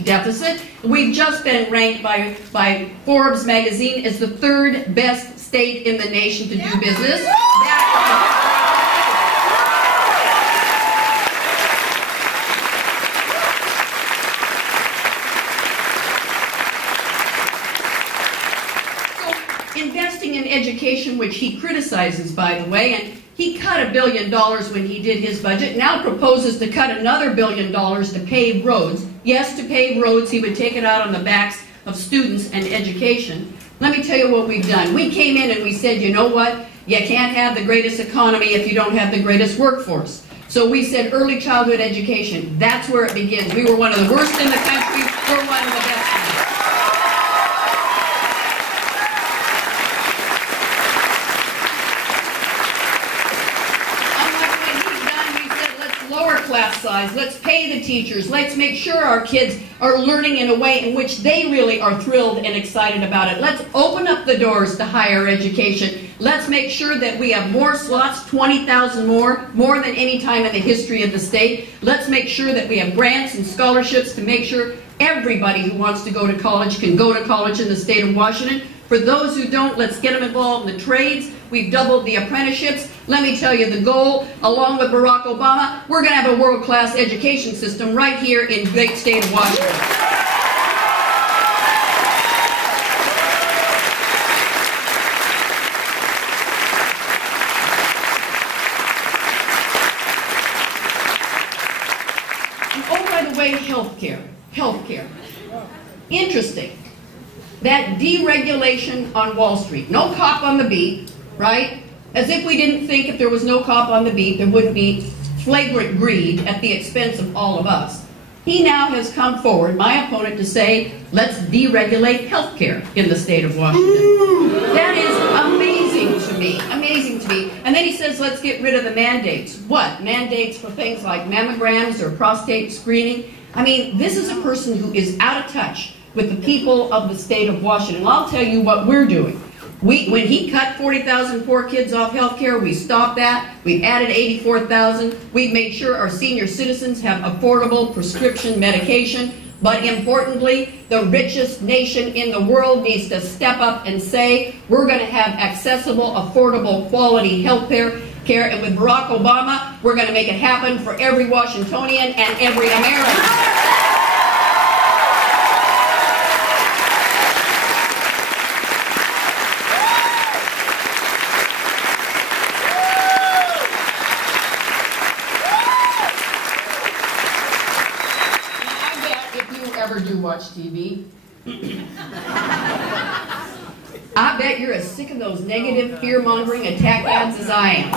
huge deficit. We've just been ranked by Forbes magazine as the 3rd best state in the nation to do business. Investing in education, which he criticizes, by the way, and he cut $1 billion when he did his budget, now proposes to cut another $1 billion to pave roads. Yes, to pave roads, he would take it out on the backs of students and education. Let me tell you what we've done. We came in and we said, you know what? You can't have the greatest economy if you don't have the greatest workforce. So we said early childhood education, that's where it begins. We were one of the worst in the country, we're one of the best. Class size. Let's pay the teachers. Let's make sure our kids are learning in a way in which they really are thrilled and excited about it. Let's open up the doors to higher education. Let's make sure that we have more slots, 20,000 more than any time in the history of the state. Let's make sure that we have grants and scholarships to make sure everybody who wants to go to college can go to college in the state of Washington. For those who don't, let's get them involved in the trades. We've doubled the apprenticeships. Let me tell you the goal, along with Barack Obama, we're going to have a world-class education system right here in the great state of Washington. And oh, by the way, healthcare. Interesting. That deregulation on Wall Street. No cop on the beat, right? As if we didn't think if there was no cop on the beat, there wouldn't be flagrant greed at the expense of all of us. He now has come forward, my opponent, to say, let's deregulate health care in the state of Washington. That is amazing to me, amazing to me. And then he says, let's get rid of the mandates. What? Mandates for things like mammograms or prostate screening? I mean, this is a person who is out of touch with the people of the state of Washington. I'll tell you what we're doing. When he cut 40,000 poor kids off health care, we stopped that. We've added 84,000. We've made sure our senior citizens have affordable prescription medication. But importantly, the richest nation in the world needs to step up and say, we're going to have accessible, affordable, quality health care. And with Barack Obama, we're going to make it happen for every Washingtonian and every American. Do watch TV. I bet you're as sick of those negative, fear-mongering attack ads as I am. You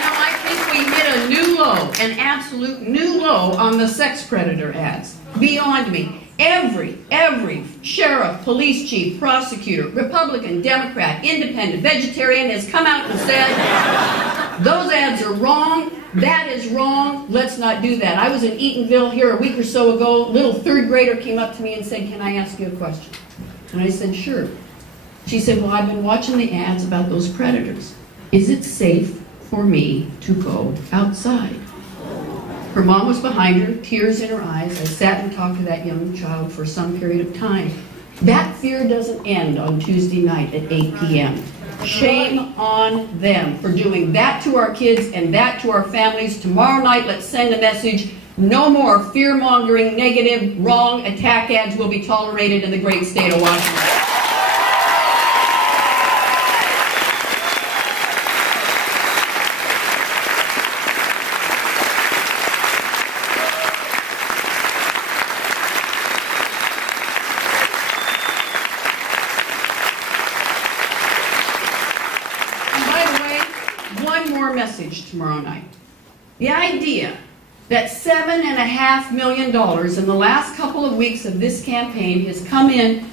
know, I think we hit a new low, an absolute new low on the sex predator ads. Beyond me. Every sheriff, police chief, prosecutor, Republican, Democrat, independent, vegetarian has come out and said, those ads are wrong. That is wrong. Let's not do that. I was in Eatonville here a week or so ago. A little 3rd grader came up to me and said, can I ask you a question? And I said, sure. She said, well, I've been watching the ads about those predators. Is it safe for me to go outside? Her mom was behind her, tears in her eyes. I sat and talked to that young child for some period of time. That fear doesn't end on Tuesday night at 8 p.m. Shame on them for doing that to our kids and that to our families. Tomorrow night, let's send a message. No more fear-mongering, negative, wrong attack ads will be tolerated in the great state of Washington. Message tomorrow night. The idea that $7.5 million in the last couple of weeks of this campaign has come in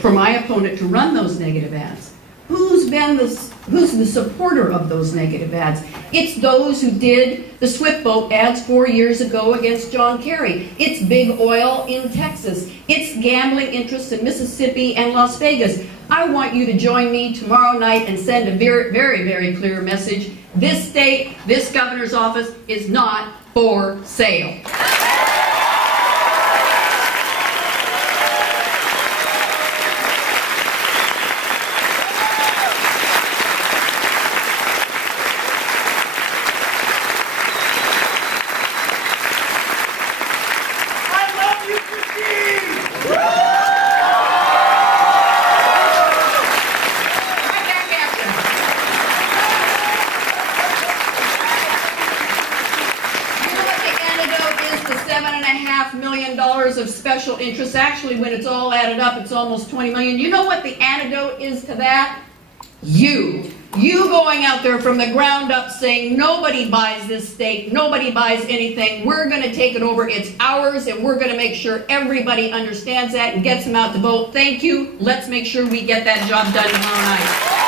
for my opponent to run those negative ads. Who's the supporter of those negative ads? It's those who did the Swift Boat ads 4 years ago against John Kerry. It's big oil in Texas. It's gambling interests in Mississippi and Las Vegas. I want you to join me tomorrow night and send a very, very clear message. This state, this governor's office is not for sale. $7.5 million of special interest. Actually, when it's all added up, it's almost $20 million. You know what the antidote is to that? You going out there from the ground up saying nobody buys this state, nobody buys anything, we're going to take it over, it's ours, and we're going to make sure everybody understands that and gets them out to vote. Thank you. Let's make sure we get that job done tomorrow night.